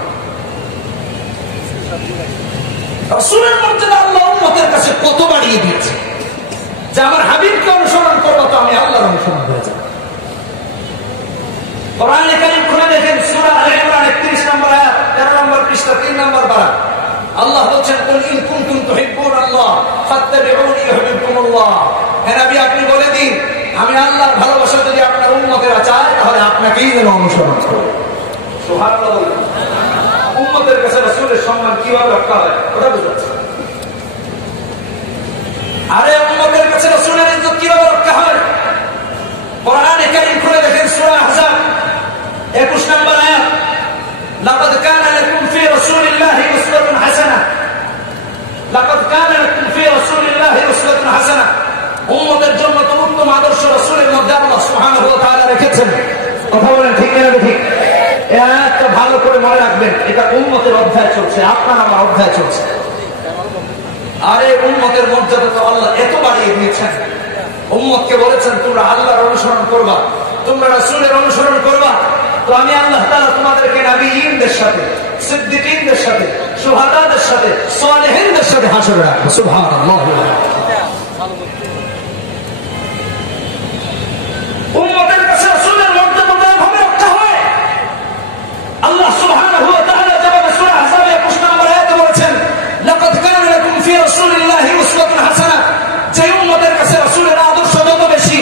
রাসূলের মর্যাদা আল্লাহ উম্মতের কাছে কত বাড়িয়ে দিয়েছে যে আমার হাবিবকে অনুসরণ করব তো আমি আল্লাহর অনুসরণ হয়ে যাব কোরআনে কারীম খুলে দেখেন সূরা আলে ইমরান 31 নম্বর আয়াত 13 নম্বর পৃষ্ঠা 3 নম্বর পারা আল্লাহ বলেন কুল ইন কুনতুম তুহিব্বুনাল্লাহ ফাত্তাবিউনি ইউহিব্বুকুমুল্লাহ হে নবী আপনি বলে দিন আমি আল্লাহর ভালোবাসা যদি আপনার উম্মতেরা চায় তাহলে আপনাকেই যেন অনুসরণ করে সুবহানাল্লাহ উম্মতের কাছে রাসূলের সম্মান কিভাবে রক্ষা হয় ওটা বুঝাচ্ছে আরে উম্মতের কাছে রাসূলের ইজ্জত কিভাবে রক্ষা হয় কোরআনে কারীম খুলে দেখেন সূরা আহজাব 21 নম্বর আয়াত লাকাদ কানা লাকুম ফি রাসূলিল্লাহি উসওয়াতুন হাসানাহ লাকাদ কানা লাকুম ফি রাসূলিল্লাহি উসওয়াতুন হাসানাহ উম্মতের জন্য তো উত্তম আদর্শ রাসূলের মধ্যে আল্লাহ সুবহানাহু ওয়া তাআলা রেখেছেন কথা বলেন ঠিক না ঠিক এই আয়াতটা ভালো করে মনে রাখবেন এটা উম্মতের অধ্যায় চলছে আপনার আমার অধ্যায় চলছে আরে উম্মতের মর্যাদা তো আল্লাহ এত বাড়িয়ে দিয়েছেন উম্মতকে বলেছেন তোমরা আল্লাহর অনুসরণ করবা তোমরা রাসূলের অনুসরণ করবা তো আমি আল্লাহ তাআলা তোমাদেরকে নবীদের সাথে সিদ্দিকীনদের সাথে, শুহাদাদের সাথে, সালেহিনদের সাথে হাসরে রাখবো। সুবহানাল্লাহ। উম্মতের কাছে রাসূলের মর্যাদা ভাবে রক্ষা হয়। আল্লাহ সুবহানাহু ওয়া তাআলা যেভাবে সূরা আহজাব 21 নম্বর আয়াতে বলেছেন, লাকাদ কানা লাকুম ফি রাসূলিল্লাহি উসওয়াতুন হাসানাহ। যে উম্মতের কাছে রাসূলের আদর্শ যত বেশি,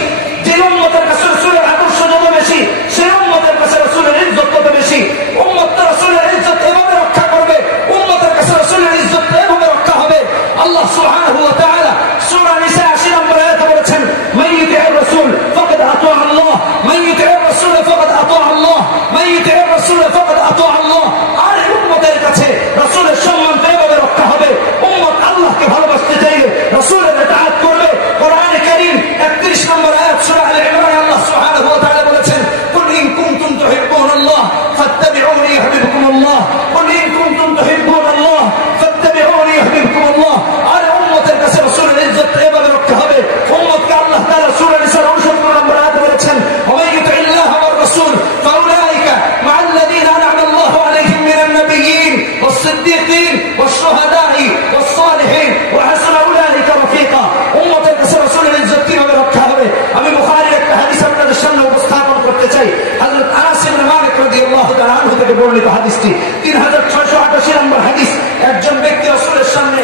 যে উম্মতের কাছে রাসূলের আদর্শ যত বেশি, সেই উম্মতের কাছে রাসূলের ইজ্জত তত বেশি। উম্মত রাসূলের ইজ্জত এভাবে রক্ষা করবে, উম্মতের কাছে রাসূলের ইজ্জত এভাবে রক্ষা হবে। আল্লাহ সুবহানাহু ওয়া তাআলা সূরা নিসা 80 নম্বর আয়াতে বলেছেন, মান ইউতি'র রাসূল ফাকাদ আতা আল্লাহ, মান ইউতি'র রাসূল ফাকাদ আতা আল্লাহ, মান ইউতি'র রাসূল ফাকাদ আতা আল্লাহ। আর উম্মতের কাছে রাসূলের সম্মান এভাবে রক্ষা হবে। উম্মত আল্লাহকে ভালোবাসতে চাইলে রাসূলের ইতাআত করবে। কোরআনে কারীম 31 নম্বর আয়াত সূরা আলে ইমরান আল্লাহ সুবহানাহু ওয়া তাআলা বলেছেন, কুল ইন কুনতুম তুহিব্বুনাল্লাহ ফাত্তাবিউনি ইউহিব্বুকুমুল্লাহ, কুল ইন কুনতুম তুহিব্বুনাল্লাহ ফাত্তাবিউনি ইউহিব্বুকুমুল্লাহ। আর উম্মতের কাছে রাসূলের ইজ্জত এভাবে রক্ষা হবে। উম্মতকে আল্লাহ তাআলা সূরা নিসার 69 নম্বর আয়াতে বলেছেন, ওয়া ইউতি'ল্লাহ ওয়ার রাসূল ফাউলাইকা মা'আল্লাযীনা আন'আমা আল্লাহু আলাইহিম মিনান নাবিয়্যিন ওয়াস-সিদ্দীকিন ওয়াশ-শুহাদা'i ওয়াস-সালিহিন ওয়া হাসানা উলাইকা রাফীকা। উম্মতের কাছে রাসূলের ইজ্জত কিভাবে রক্ষা হবে? আমি বুখারীর একটা হাদিস আপনাদের সামনে উপস্থাপন করতে চাই। হযরত আনাস ইবনে মালিক রাদিয়াল্লাহু তাআলা আনহু থেকে বর্ণিত হাদিসটি 3688 নম্বর হাদিস। একজন ব্যক্তি রাসূলের সামনে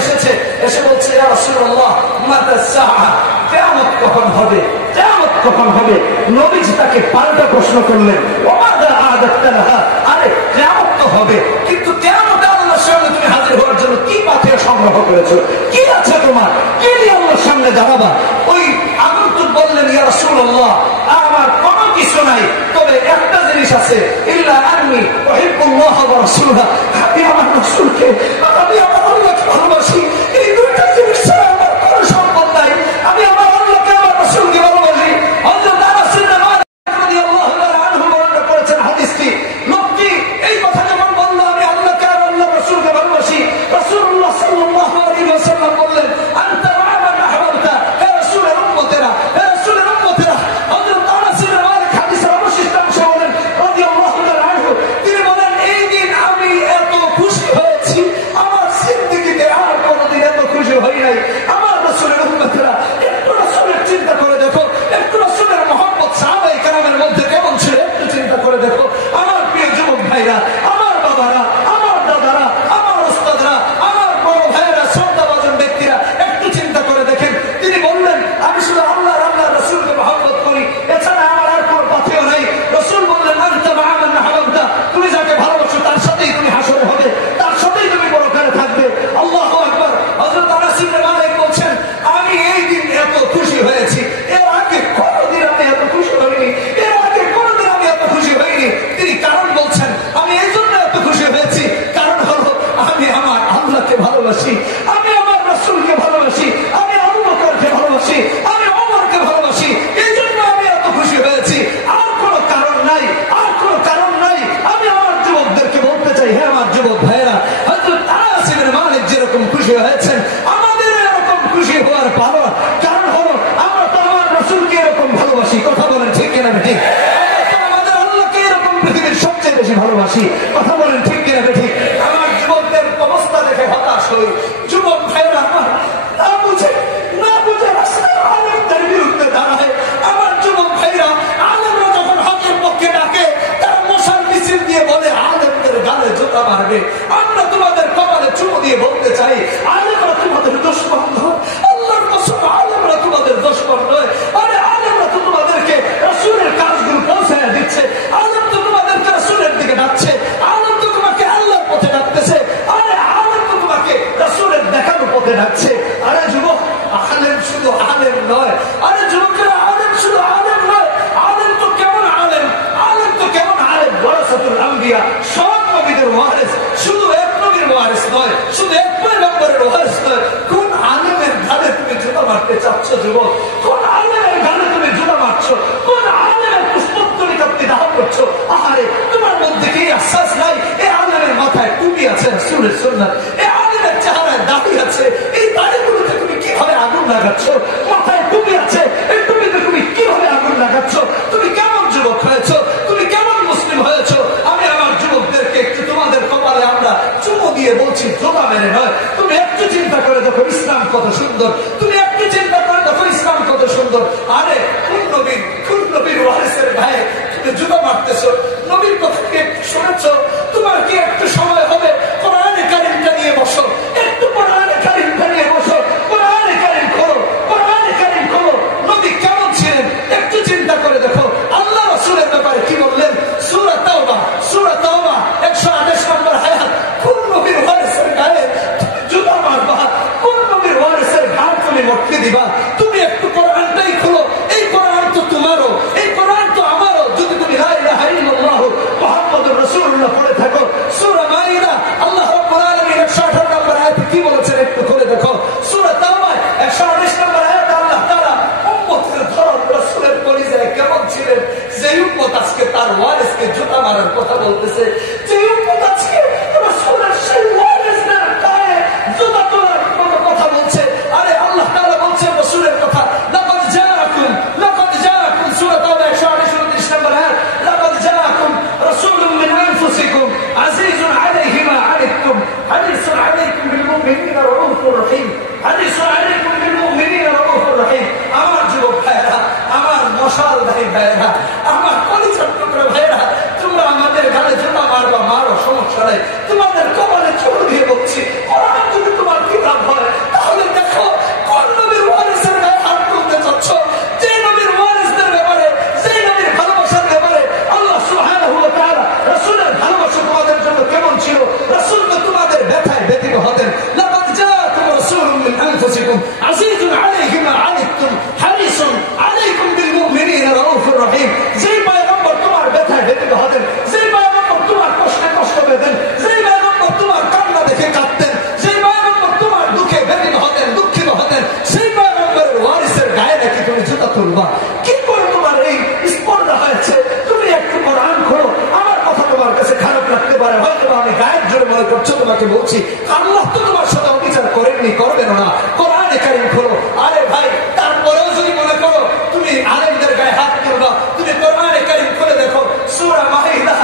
এসে বলছে, ইয়া রাসূলুল্লাহ মাতা সাআ, কিয়ামত কখন হবে? কিয়ামত কখন হবে? নবীজি তাকে পাল্টা প্রশ্ন করলেন, ওয়া মাযা আ'দাতা লাহা, আরে কিয়ামত তো হবে, কিন্তু কিয়ামতে আল্লাহর সামনে তুমি হাজির হওয়ার জন্য কি পাথেয় সংগ্রহ করেছো? কি আছে তোমার? কি নিয়ে আল্লাহর সামনে দাঁড়াবা? ওই আগন্তুক বললেন, ইয়া রাসূলুল্লাহ আমার কোনো কিছু নাই, তবে একটা জিনিস আছে, ইল্লা আন্নী উহিব্বুল্লাহ ওয়া রাসূলাহ, আমি আমার রাসূলকে, আমি আমার আল্লাহকে ভালোবাসি। এই দুইটা জিনিস ছাড়া আমার কোনো সম্পদ নাই। আমি আমার আল্লাহকে, আমার রাসূলকে ভালোবাসি। হযরত আনাস ইবনে মালিক রাদিয়াল্লাহু তাআলা আনহু বর্ণনা করেছেন হাদিসটি। লোকটি এই কথা যখন বলল, আমি আল্লাহকে আর আল্লাহর রাসূলকে ভালোবাসি, রাসূলুল্লাহ সাল্লাল্লাহু আলাইহি ওয়াসাল্লাম বললেন, আনতা মা মান আহবাবতা, হে রাসূলের উম্মতেরা, হে রাসূলের উম্মতেরা। হযরত আনাস ইবনে মালিক হাদিসের অবশিষ্টাংশ বলেন রাদিয়াল্লাহু তাআলা আনহু, তিনি বলেন, এই দিন আমি এত খুশি হয়েছি, আমার জিন্দেগিতে আর কোনোদিন এত খুশি হই নাই। আমার রাসূলের উম্মতেরা, একটু রাসূলের চিন্তা করে দেখো, একটু রাসূলের মহব্বত সাহাবায়ে কেরামের মধ্যে কেমন ছিল, একটু চিন্তা করে দেখো। আমার প্রিয় যুবক ভাইরা, আমার বাবারা, আমার দাদারা, আমার ওস্তাদরা, আমার বড় ভাইরা, শ্রদ্ধাভাজন ব্যক্তিরা, একটু চিন্তা করে দেখেন। তিনি বললেন, আমি শুধু আল্লাহর আল্লাহর রাসূলকে মহব্বত করি, এছাড়া আমার আর কোনো পাথেয় নাই। রাসূল বললেন, আনতা মা মান আহবাবতা, তুমি যাকে ভালোবাসো তার সাথেই তুমি হাসরে হবে, তার সাথেই তুমি পরকালে থাকবে। আল্লাহু আকবার। হযরত আনাস ইবনে মালিক বলছেন, আমি এই দিন এত খুশি হয়েছি, এর আগে কোনোদিন আমি এত খুশি হইনি, এর আগে কোনোদিন আমি এত খুশি হইনি। তিনি কারণ বলছেন, আমি এই জন্য এত খুশি হয়েছি, কারণ হলো আমি আমার আল্লাহকে ভালোবাসি, আমি আমার রাসূলকে ভালোবাসি, আমি আবু বকরকে ভালোবাসি, আমি ওমরকে ভালোবাসি, এই জন্য আমি এত খুশি হয়েছি। আর কোনো কারণ নাই, আর কোনো কারণ নাই। আমি আমার যুবকদেরকে বলতে চাই, হ্যাঁ আমার যুবক ভাইয়েরা, হযরত আনাস ইবনে মালিক যেরকম খুশি হয়েছেন, আমাদের এরকম খুশি হওয়ার পাওয়া কারণ হলো আমরা তো আমার রাসূলকে এরকম ভালোবাসি। কথা বলেন ঠিক কিনা ঠিক? আমাদের আল্লাহকে এরকম পৃথিবীর সবচেয়ে বেশি ভালোবাসি। কথা বলেন ঠিক কিনা ঠিক? আমার যুবকদের অবস্থা দেখে হতাশ হই। যুবক ভাইরা আমার না বুঝে রাস্তায় আলেমদের বিরুদ্ধে দাঁড়ায়। আমার যুবক ভাইরা, আলেমরা যখন হকের পক্ষে ডাকে, তারা মশাল মিছিল দিয়ে বলে আলেমদের গালে জুতা মারবে। আমরা তোমাদের কপালে চুমু দিয়ে বলতে চাই, আলেমরা তোমাদের দুশমন নয়, আল্লাহর কসম আলেমরা তোমাদের দুশমন নয়। আরে আলেমরা তো তোমাদেরকে রাসূলের কাজগুলো পৌঁছায় দিচ্ছে, আলেম তো তোমাদেরকে রাসূলের দিকে ডাকছে, আলেম তো তোমাকে আল্লাহর পথে ডাকতেছে, আরে আলেম তো তোমাকে রাসূলের দেখানো পথে ডাকছে। আরে যুবক, আলেম শুধু আলেম নয়, আরে যুবকেরা, আলেম শুধু আলেম নয়, আলেম তো কেমন আলেম, আলেম তো কেমন আলেম, ওয়ারাসাতুল আম্বিয়া, সব নবীদের ওয়ারিস, শুধু এক নবীর ওয়ারিস নয়, শুধু এক পয়গম্বরের ওয়ারিস নয়। কোন আলেমের গালে তুমি জুতা মারতে চাচ্ছ যুবক? কোন আলেমের গালে তুমি জুতা মারছো? কোন আলেমের পুষ্পোত্তরিকা তুমি দাহ করছো? আহারে, তোমার মধ্যে কি আশ্বাস নাই? এই আলেমের মাথায় টুপি আছে রাসূলের সুন্নাত, এই আলেমের চেহারায় দাড়ি আছে, এই দাড়িগুলোতে তুমি কিভাবে আগুন লাগাচ্ছ? মাথায় টুপি আছে, এই টুপিতে তুমি কিভাবে আগুন লাগাচ্ছ? তুমি কেমন যুবক হয়েছ? তুমি কেমন মুসলিম হয়েছ? আমি আমার যুবকদেরকে একটু তোমাদের কপালে আমরা জোড়া মেরে নয়। তুমি একটু চিন্তা করে দেখো ইসলাম কত সুন্দর, তুমি একটু চিন্তা করে দেখো ইসলাম কত সুন্দর। আরে কোন নবীর ওয়ারিসের গায়ে তুমি জুতা মারতেছো? নবীর কথা কি একটু শুনেছো? তোমার কি একটু সময় হবে কোরআনে কারিমটা নিয়ে বসো, একটু কোরআনে কারিমটা নিয়ে বসো, কোরআনে কারিম খোলো, কোরআনে কারিম খোলো। নবী কেমন ছিলেন একটু চিন্তা করে দেখো। আল্লাহ রাসূলের ব্যাপারে কি বললেন? সূরা তাওবা 128 নম্বর আয়াত। কোন নবীর ওয়ারিসের গায়ে তুমি জুতা মারবা? কোন নবীর ওয়ারিসের ঘাড় তুমি মটকে দিবা? তুমি একটু কোরআনটাই খোলো। এই কোরআন তো তোমারও, এই কোরআন তো আমারও। যদি তুমি লা ইলাহা ইল্লাল্লাহু মুহাম্মাদুর রাসূলুল্লাহ পড়ে থাকো। সূরা মাইদা আল্লাহ রাব্বুল আলামিন 118 নম্বর আয়াতে কি বলেছেন একটু করে দেখো। সূরা তাওবা 128 নম্বর আয়াতে আল্লাহ তাআলা উম্মতের ধরন রাসূলের কলিজায় কেমন ছিলেন, যে উম্মত আজকে তার ওয়ারিসকে জুতা মারার কথা বলতেছে, যে উম্মত আজকে রাসূলের সেই ওয়ারিসদের গায়ে জুতা তোলার কথা বলছে। আরে আল্লাহ তাআলা বলছেন রাসূলের কথা, লাকাদ জাআকুম সূরা তাওবা 128 নম্বর আয়াত, লাকাদ জাআকুম রাসূলুম মিন আনফুসিকুম আজিজুন আলাইহি মা আনিতুম হারিসুন আলাইকুম বিল মুমিনিনা রাউফুর রহিম, হারিসুন আলাইকুম বিল মুমিনিনা রাউফুর রহিম। আমার যুবক ভাইরা, আমার মশালধারী ভাইরা, আমার কলিজার টুকরা ভাইরা, তোমরা আমাদের গালে জুতা মারবা, মারো, সমস্যা নাই। তোমাদের কপালে চুল দিয়ে বলছি, কোরআন যদি তোমার কিতাব হয় তাহলে দেখো কোন নবীর ওয়ারিসের গায়ে হাত তুলতে চাচ্ছ। যে নবীর ওয়ারিসদের ব্যাপারে, যে নবীর ভালোবাসার ব্যাপারে আল্লাহ সুবহানাহু ওয়া তাআলা রাসূলের ভালোবাসা তোমাদের জন্য কেমন ছিল, রাসূল তো তোমাদের ব্যথায় ব্যথিত হতেন। লাকাদ জাআকুম রাসূলুম মিন আনফুসিকুম আজিজুন আলাইহি মা আনিতুম হারিসুন আলাইকুম বিল মুমিনিনা রাউফুর রহিম। যে পয়গম্বর তোমার ব্যথায় ব্যথিত হতেন, যে পয়গম্বর তোমার কষ্টে কষ্ট পেতেন, যে পয়গম্বর তোমার কান্না দেখে কাঁদতেন, যে পয়গম্বর তোমার দুঃখে ব্যথিত হতেন, দুঃখিত হতেন, সেই পয়গম্বরের ওয়ারিসের গায়ে নাকি তুমি জুতা তুলবা? কি করে তোমার এই স্পর্ধা হয়েছে? তুমি একটু কোরআন খোলো। আমার কথা তোমার কাছে খারাপ লাগতে পারে, হয়তো আমি গায়ের জোরে মনে করছো, তোমাকে বলছি আল্লাহ তো তোমার সাথে অবিচার করেননি, করবেন না। কোরআনে কারিম খোলো। আরে ভাই, তারপরেও যদি মনে করো তুমি আলেমদের গায়ে হাত তুলবা, তুমি কোরআনে কারিম খুলে দেখো। সূরা মাইদা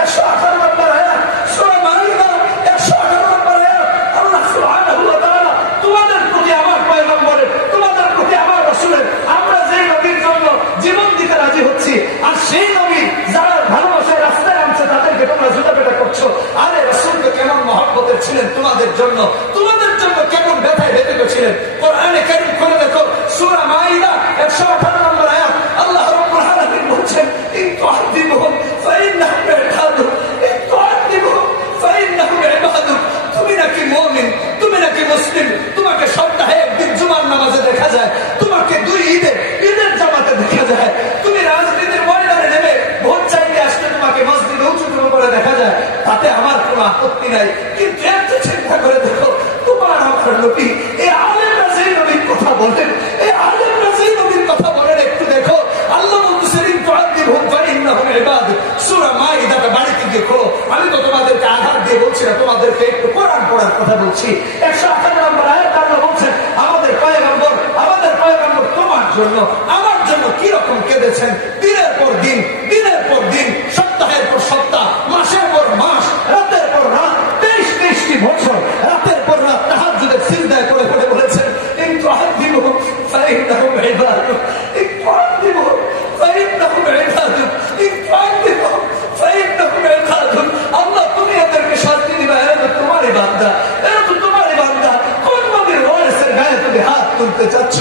118 নম্বর আয়াত, সূরা মাইদা 118 নম্বর আয়াত। আল্লাহ সুবহানাহু ওয়া তাআলা তোমাদের প্রতি, আমার পয়গম্বরের, তোমাদের প্রতি আমার রাসূলের, আমরা যেই নবীর জন্য জীবন দিতে রাজি হচ্ছি, আর সেই নবী যারা ভালোবাসায় রাস্তায় নামছে তাদেরকে তোমরা জুতা পেটা করছো। আরে রাসূল তো কেমন মহব্বতের ছিলেন তোমাদের জন্য, তোমাদের জন্য কেমন ব্যথায় ব্যথিত ছিলেন। কোরআনে কারিম খুলে দেখো, সূরা মাইদা 118 নম্বর আয়াত। আল্লাহ রাব্বুল আলামিন বলছেন, ইন তুআযিবুহুম ফাইন্নাহুম ইবাদুক, ইন তুআযিবুহুম ফাইন্নাহুম ইবাদুক। তুমি নাকি মুমিন, তুমি নাকি মুসলিম, তোমাকে সপ্তাহে একদিন জুমার নামাজে দেখা যায়, তোমাকে দুই ঈদের জামাতে দেখা যায়, তুমি রাজনীতির ময়দানে নেমে ভোট চাইতে আসলে তোমাকে মসজিদে উঁচু করে দেখা যায়, তাতে আমার কোনো আপত্তি নাই। কিন্তু একটু চিন্তা করে দেখো, তোমার আমার নবী, এই আলেমরা যেই নবীর কথা বলেন, এই আলেমরা যেই নবীর কথা বলেন, একটু দেখো। আল্লাহ বলতেছেন, ইন তুআযিবহুম ফাইন্নাহুম ইবাদুক। সূরা মাইদাটা বাড়িতে গিয়ে খোলো। আমি তো তোমাদেরকে আঘাত দিয়ে বলছি না, তোমাদেরকে একটু কোরআন পড়ার কথা বলছি। 118 নম্বর আয়াত আল্লাহ বলছেন, আমাদের পয়গম্বর তোমার জন্য, আমার জন্য কি রকম কেঁদেছেন, দিনের পর দিন, দিনের পর দিন, সপ্তাহের পর সপ্তাহ, মাসের পর মাস, রাতের পর রাত, 23টি বছর, রাতের পর রাত তাহাজ্জুদের সিজদায় পড়ে পড়ে বলেছেন, ইন তুআযিবহুম ফাইন্নাহুম ইবাদুক, ইন তুআযিবহুম ফাইন্নাহুম ইবাদুক, ইন তুআযিবহুম ফাইন্নাহুম ইবাদুক। আল্লাহ তুমি এদেরকে শাস্তি দিবা, এরা তো তোমারই বান্দা, এরা তো তোমারই বান্দা। কোন নবীর ওয়ারিসের গায়ে তুমি হাত তুলতে চাচ্ছ?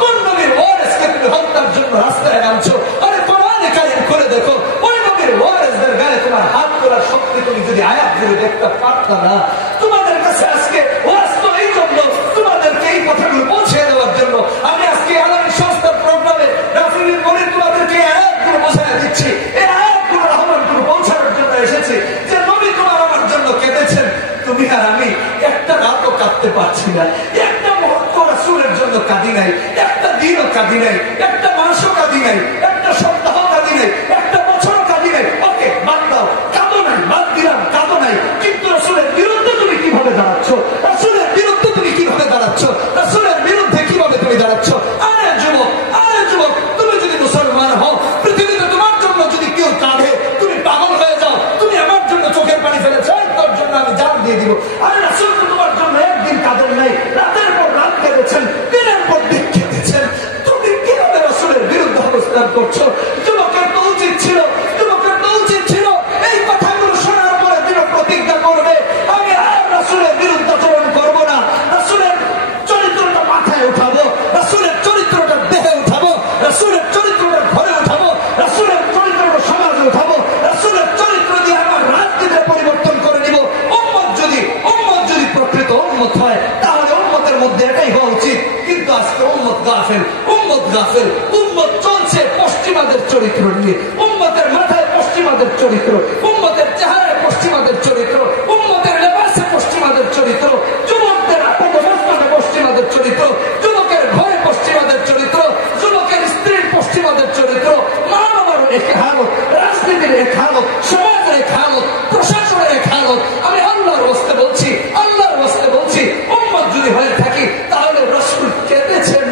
কোন নবীর ওয়ারিসকে তুমি হত্যার জন্য রাস্তায় নামছো? আরে কোরআনে কারিম করে দেখো, ওই নবীর ওয়ারিসদের গায়ে তোমার হাত তোলার শক্তি তুমি যদি আয়াত জুড়ে দেখতে পারত না। তোমাদের কাছে আজকে ওয়াজ তো এই জন্য, তোমাদেরকে এই কথাগুলো পৌঁছে দেওয়ার জন্য। আমি আজকে আলামী সংস্থার প্রোগ্রামে রাফিউল মনির তোমাদেরকে আয়াতগুলো বোঝায় দিচ্ছি, এই আয়াতগুলো রহমানগুলো পৌঁছানোর জন্য এসেছি, যে নবী তোমার আমার জন্য কেঁদেছেন। তুমি আর আমি একটা রাতও কাঁদতে পারছি না, একটা মুহূর্ত রাসূলের জন্য কাঁদি নাই, একটা দিনও কাঁদি নাই, একটা মাসও কাঁদি নাই, একটা সপ্তাহ কাঁদি নাই, একটা বছরও কাঁদি নাই। ওকে, বাদ দাও, কাঁদো নাই, বাদ দিলাম, কাঁদো নাই। কিন্তু রাসূলের বিরুদ্ধে তুমি কিভাবে দাঁড়াচ্ছ? রাসূলের বিরুদ্ধে তুমি কিভাবে দাঁড়াচ্ছ? রাসূলের বিরুদ্ধে কিভাবে তুমি দাঁড়াচ্ছ? আরে যুবক, আরে যুবক, তুমি যদি মুসলমান হও, পৃথিবীতে তোমার জন্য যদি কেউ কাঁদে, তুমি পাগল হয়ে যাও, তুমি আমার জন্য চোখের পানি ফেলেছ, তোর জন্য আমি জান দিয়ে দিব। আরে রাসূল গাফেল, উম্মত গাফেল। উম্মত চলছে পশ্চিমাদের চরিত্র নিয়ে, উম্মতের মাথায় পশ্চিমাদের চরিত্র, উম্মতের চেহারায় পশ্চিমাদের চরিত্র, উম্মতের লেবাসে পশ্চিমাদের চরিত্র, যুবকদের পদমস্তকে পশ্চিমাদের চরিত্র, যুবকের ঘরে পশ্চিমাদের চরিত্র, যুবকের স্ত্রীর পশ্চিমাদের চরিত্র, মা বাবার এক হালত, রাজনীতির এক হালত, সমাজের এক হালত, প্রশাসনের এক হালত। আমি আল্লাহর ওয়াস্তে বলছি, আল্লাহর ওয়াস্তে বলছি, উম্মত যদি হয়ে থাকি তাহলে রাসূল কেঁদেছেন।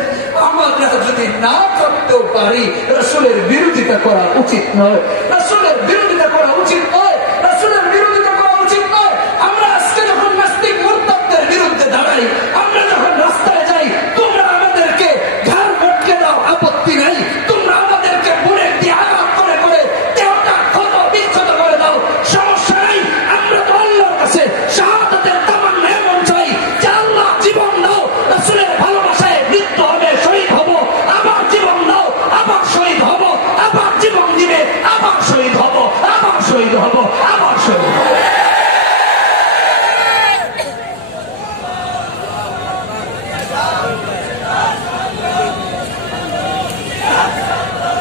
আমরা যদি না করতেও পারি, রাসূলের বিরোধিতা করা উচিত নয়, রাসূলের বিরোধিতা করা উচিত নয়, রাসূলের বিরোধিতা করা উচিত নয়। আমরা আজকে যখন নাস্তিক মুরতাদদের বিরুদ্ধে দাঁড়াই, আমরা যখন রাস্তায় যাই, তোমরা আমাদেরকে ঘাড় মটকে দাও, আপত্তি নাই। তোমরা আমাদেরকে বুলেট দিয়ে আঘাত করে করে দেহটা ক্ষত বিক্ষত করে দাও, সমস্যা নাই। আমরা তো আল্লাহর কাছে শাহাদাতের তামান্না এমন চাই যে আল্লাহ জীবন দাও, রাসূলের ভালোবাসায় মৃত্যু হবে, শহীদ হব, আবার জীবন দাও, আবার শহীদ হব, আবার জীবন দিবে, আবার শহীদ হব, আবার শহীদ হব, আবার শহীদ হব।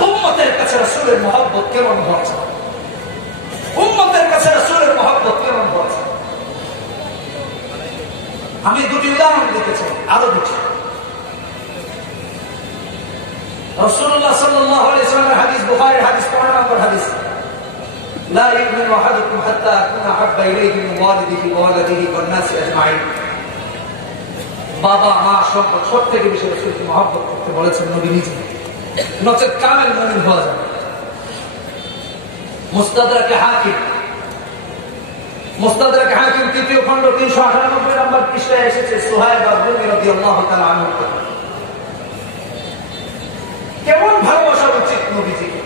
উম্মতের কাছে রাসূলের মহব্বত কেমন হচ্ছে? উম্মতের কাছে রাসূলের মহব্বত কেমন হচ্ছে? আমি দুটি উদাহরণ দিতে চাই, আরো দুটি। রাসূলুল্লাহ সাল্লাল্লাহু আলাইহি ওয়াসাল্লামের হাদিস, বুখারীর হাদিস, 15 নম্বর হাদিস, লা ইউমিনু আহাদুকুম হাত্তা আকুনা আহাব্বা ইলাইহি মিন ওয়ালিদিহি ওয়া ওয়ালাদিহি ওয়ান নাসি আজমাইন। বাবা মা সম্পদ সব থেকে বেশি রাসূলকে মহব্বত করতে বলেছেন নবী নিজে, নচেত কামেল মুমিন হওয়া যাবে। মুস্তাদরাকে হাকিম, মুস্তাদরাকে হাকিম তৃতীয় খণ্ড 398 নম্বর পৃষ্ঠায় এসেছে সুহাইব আর-রুমি রাদিয়াল্লাহু তাআলা আনহু। কেমন ভালোবাসা উচিত নবীজিকে।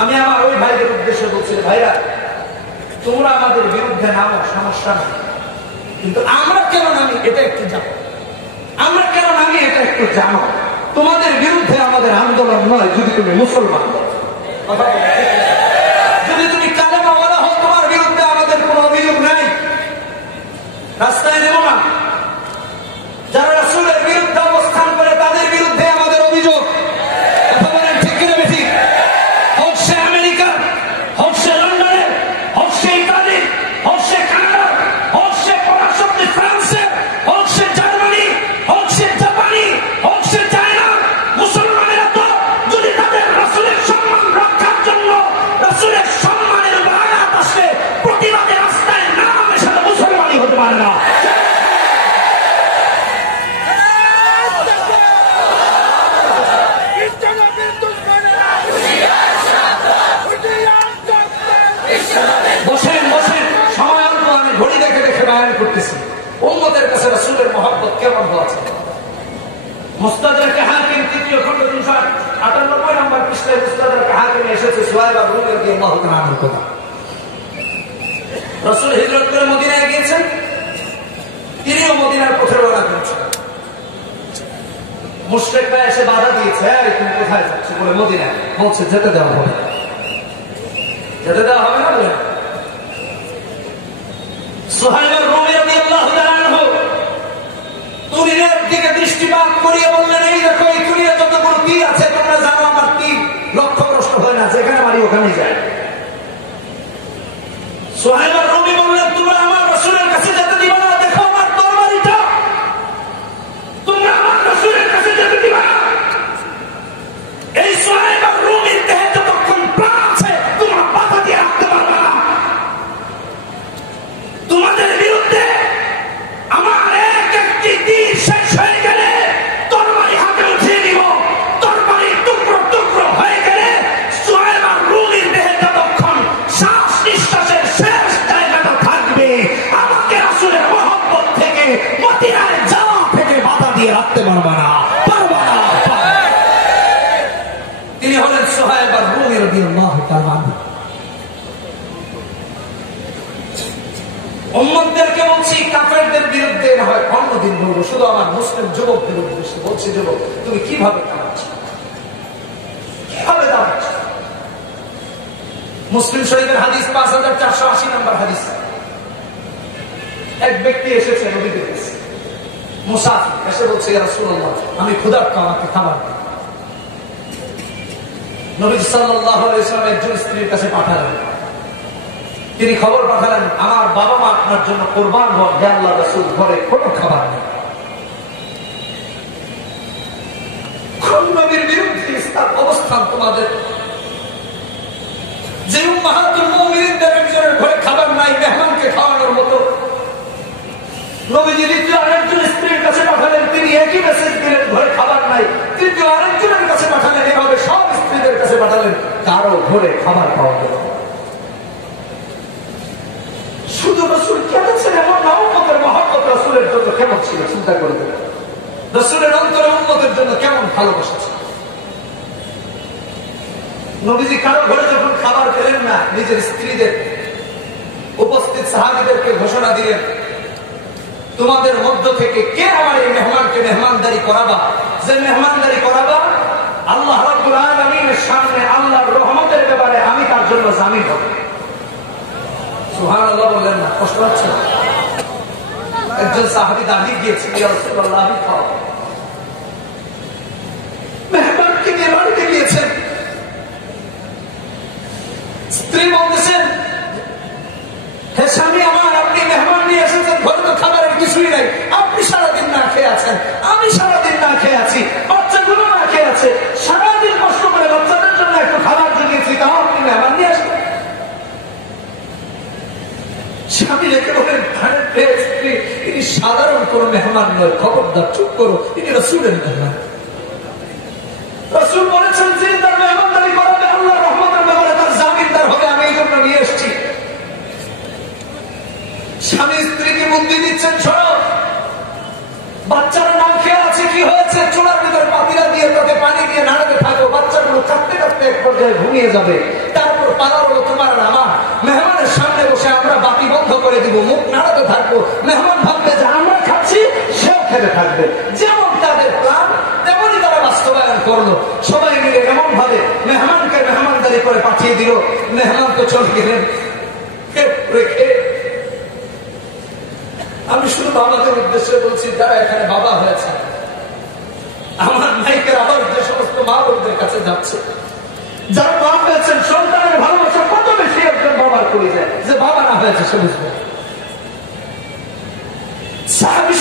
আমি আমার ওই ভাইদের উদ্দেশ্যে বলছি, ভাইরা তোমরা আমাদের বিরুদ্ধে নামো, সমস্যা নেই, কিন্তু আমরা কেন নামি এটা একটু জানো, আমরা কেন নামি এটা একটু জানো। তোমাদের বিরুদ্ধে আমাদের আন্দোলন নয় যদি তুমি মুসলমান হও, যদি তুমি কালেমাওয়ালা হও, তোমার বিরুদ্ধে আমাদের কোনো অভিযোগ নাই, রাস্তায় নেব না। যারা রাসূলের বিরুদ্ধে অবস্থান করে তাদের বিরুদ্ধে আমাদের অভিযোগ। কথা বলেন ঠিক কিনা বেশি? হোক সে আমেরিকা, হোক সে লন্ডনে, হোক সে ইতালি, হোক সে কানাডা, হোক সে পরাশক্তি ফ্রান্সে, হোক সে জার্মানি, হোক সে জাপানি, হোক সে চায়না, মুসলমানেরা তো যদি তাদের রাসূলের সম্মান রক্ষার জন্য রাসূলের সম্মানের উপর আঘাত আসলে প্রতিবাদে রাস্তায় না নামে সেটা মুসলমানই হতে পারে না। বসেন বসেন, সময় অল্প, আমি ঘড়ি দেখে দেখে বায়ান করতেছি। উম্মতের কাছে রাসূলের মহব্বত কেমন হচ্ছে? মুস্তাদরাকে হাকিম তৃতীয় খণ্ড 398 নম্বর পৃষ্ঠায় মুস্তাদরাকে হাকিমে এসেছে সুহাইব আর-রুমি রাদিয়াল্লাহু তাআলা আনহু কথা। রাসূল হিজরত করে মদিনায় গিয়েছেন, তিনিও মদিনার পথে রওনা করেছেন। মুশরিকরা এসে বাধা দিয়েছে, এই তুমি কোথায় যাচ্ছ বলে মদিনায়, বলছে যেতে দেওয়া হবে না, যেতে দেওয়া হবে না বলে। সুহাইব আর-রুমি রাদিয়াল্লাহু তাআলা আনহু তুরীরের দিকে দৃষ্টিপাত করিয়ে বললেন, এই দেখো এই তুরীরে যতগুলো তীর আছে, তোমরা জানো আমার তীর লক্ষ্যভ্রষ্ট হয় না, যেখানে মারি ওখানেই যায়। সুহাইব আর-রুমি বললেন, তোমরা আমার রাসূলের কাছে যেতে দিবা না, দেখো আমার তরবারিটা, তোমরা আমার রাসূলের কাছে যেতে দিবা না। এই সুহাইব আর-রুমির দেহে যতক্ষণ প্রাণ আছে তোমরা বাধা দিয়ে রাখতে পারবে না। তোমাদের বিরুদ্ধে আমার এক একটি তীর শেষ হয়ে গেলে তরবারি হাতে উঠিয়ে দিব, তরবারি টুকরো টুকরো হয়ে গেলে সুহাইব আর-রুমির দেহে যতক্ষণ শ্বাস নিঃশ্বাসের শেষ জায়গাটা থাকবে, আমাকে রাসূলের মহব্বত থেকে মদিনায় যাওয়া থেকে বাধা দিয়ে রাখতে পারবে না, পারবে না। তিনি হলেন সুহাইব আর-রুমি রাদিয়াল্লাহু তাআলা আনহু। উম্মতদেরকে বলছি, কাফেরদের বিরুদ্ধে না হয় অন্যদিন বলবো, শুধু আমার মুসলিম যুবকদের উদ্দেশ্যে বলছি, যুবক তুমি কিভাবে দাঁড়াচ্ছ, কিভাবে দাঁড়াচ্ছ? মুসলিম শরীফের হাদিস 5480 নম্বর হাদিস। এক ব্যক্তি এসেছে নবীদের কাছে, মুসাফির এসে বলছে, ইয়া রাসূলুল্লাহ, আমি ক্ষুধার্ত, আমাকে খাবার দিন। নবী সাল্লাল্লাহু আলাইহি ওয়াসাল্লাম একজন স্ত্রীর কাছে পাঠালেন। তিনি খবর পাঠালেন, আমার বাবা মা আপনার জন্য কুরবান হন, হে আল্লাহর রাসূল, ঘরে কোনো খাবার নেই। কোন নবীর বিরুদ্ধে ইসলাম অবস্থান তোমাদের? যে উম্মাহাতুল মুমিনিনদের একজনের ঘরে খাবার নাই, মেহমানকে খাওয়ানোর মতো। নবীজি দ্বিতীয় আরেকজন স্ত্রীর কাছে পাঠালেন, তিনি একই মেসেজ দিলেন, ঘরে খাবার নাই। তৃতীয় আরেকজনের কাছে পাঠালেন, এভাবে সব স্ত্রীদের কাছে পাঠালেন, কারো ঘরে খাবার পাওয়া গেল। শুধু রাসূল কেঁদেছেন এমন না, উম্মতের মহব্বত রাসূলের জন্য কেমন ছিল চিন্তা করে দেবেন। রাসূলের অন্তরে উম্মতের জন্য কেমন ভালোবাসা ছিল। নবীজি কারো ঘরে যখন খাবার পেলেন না, নিজের স্ত্রীদের, উপস্থিত সাহাবীদেরকে ঘোষণা দিলেন, তোমাদের মধ্য থেকে কে আমার এই মেহমানকে মেহমানদারি করাবা? যে মেহমানদারি করাবা, আল্লাহ রাব্বুল আলামিনের সামনে আল্লাহর রহমতের ব্যাপারে আমি তার জন্য জামিন হব। সুবহানাল্লাহ বললেন না? কষ্ট হচ্ছে? একজন সাহাবী দাঁড়িয়ে গিয়েছে, ইয়া রাসূলুল্লাহ, আমি খাও। মেহমানকে নিয়ে বাড়িতে গিয়েছেন, স্ত্রী বলতেছেন, হে স্বামী আমার, আপনি মেহমান নিয়ে এসেছেন, ঘরে তো খাবারের কিছুই নাই, আপনি সারাদিন না খেয়ে আছেন, আমি সারাদিন না খেয়ে আছি, বাচ্চাগুলো না খেয়ে আছে, সারাদিন কষ্ট করে বাচ্চাদের জন্য একটু খাবার জুগিয়েছি, তাও আপনি মেহমান নিয়ে আসেন। স্বামী রেখে বলেন, স্ত্রী, ইনি সাধারণ কোন মেহমান নয়, খবরদার চুপ করো, ইনি রাসূলের মেহমান। রাসূল বলেছেন, যে তার মেহমানদারি করাবে, আল্লাহ রহমতের ব্যাপারে তার জামিনদার হবে, আমি এই জন্য নিয়ে এসেছি। স্বামী স্ত্রীকে বুদ্ধি দিচ্ছেন, শোনো, বাচ্চারা না খেয়ে আছে, কি হয়েছে? চুলার ভিতরে পাতিলা দিয়ে তাতে পানি দিয়ে নাড়াতে থাকো, বাচ্চাগুলো কাঁদতে কাঁদতে এক পর্যায়ে ঘুমিয়ে যাবে। তারপর পালা হলো তোমার আর আমার, মেহমানের সামনে বসে আমরা বাতি বন্ধ করে দিব, মুখ নাড়াতে থাকবো, মেহমান ভাববে যে আমরা খাচ্ছি, সেও খেতে থাকবে। যেমন তাদের প্ল্যান তেমনই তারা বাস্তবায়ন করলো। সবাই মিলে এমন ভাবে মেহমানকে মেহমানদারি করে পাঠিয়ে দিল। মেহমান তো চলে গেলেন রেখে। আমি শুধু বাবাদের উদ্দেশ্যে বলছি, যারা এখানে বাবা হয়েছে, আমার নায়িকের আবার যে সমস্ত মা বোনদের কাছে যাচ্ছে, যারা মা হয়েছেন, সন্তানের ভালোবাসা কত বেশি একজন বাবার করে যায়, যে বাবা না হয়েছে সে বুঝবে। সাহাবী